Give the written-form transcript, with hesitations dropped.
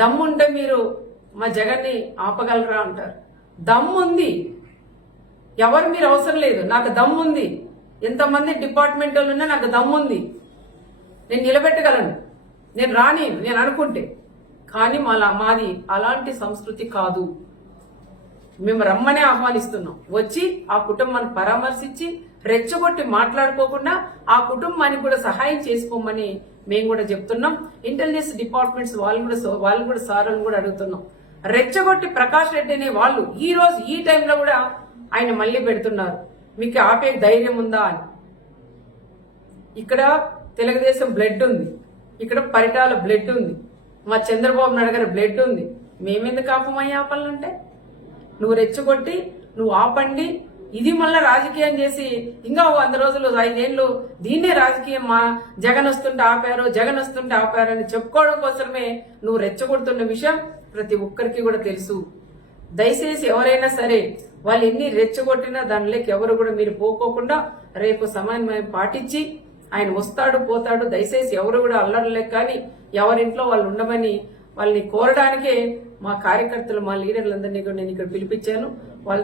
దమ్ముంటే మీరు మా జగన్ని ఆపగలరా అంటారు. దమ్ముంది, ఎవరు మీరు అవసరం లేదు, నాకు దమ్ముంది. ఎంతమంది డిపార్ట్మెంట్ ఉన్నా నాకు దమ్ముంది, నేను నిలబెట్టగలను, నేను రాని నేను అనుకుంటే. కానీ మాది అలాంటి సంస్కృతి కాదు. మేము రమ్మనే ఆహ్వానిస్తున్నాం. వచ్చి ఆ కుటుంబాన్ని పరామర్శించి రెచ్చగొట్టి మాట్లాడుకోకుండా ఆ కుటుంబానికి కూడా సహాయం చేసుకోమని మేము కూడా చెప్తున్నాం. ఇంటెలిజెన్స్ డిపార్ట్మెంట్స్ వాళ్ళు కూడా సార్ అని కూడా అడుగుతున్నాం. రెచ్చగొట్టి ప్రకాష్ రెడ్డి అనే వాళ్ళు ఈ రోజు ఈ టైంలో కూడా ఆయన మళ్ళీ పెడుతున్నారు. మీకు ఆపే ధైర్యం ఉందా అని. ఇక్కడ తెలుగుదేశం బ్లడ్ ఉంది, ఇక్కడ పరిటాల బ్లడ్ ఉంది, మా చంద్రబాబు నాయుడు గారి బ్లడ్ ఉంది. మేమెందుకు ఆపమయ్యా ఆపాలంటే? నువ్వు రెచ్చగొట్టి నువ్వు ఆపండి, ఇది మళ్ళా రాజకీయం చేసి ఇంకా 100 రోజులు 5 ఏళ్ళు దీన్నే రాజకీయం, మా జగన్ వస్తుంటే ఆపారు, జగన్ వస్తుంటే ఆపారు అని చెప్పుకోవడం కోసమే నువ్వు రెచ్చగొడుతున్న విషయం ప్రతి ఒక్కరికి కూడా తెలుసు. దయచేసి ఎవరైనా సరే వాళ్ళు ఎన్ని రెచ్చగొట్టినా దానిలోకి ఎవరు కూడా మీరు పోకోకుండా రేపు సమన్వయం పాటించి ఆయన వస్తాడు పోతాడు. దయచేసి ఎవరు కూడా అల్లర్లేక కానీ ఎవరింట్లో వాళ్ళు ఉండమని వాళ్ళని కోరడానికే మా కార్యకర్తలు మా లీడర్లందరినీ కూడా నేను ఇక్కడ పిలిపించాను.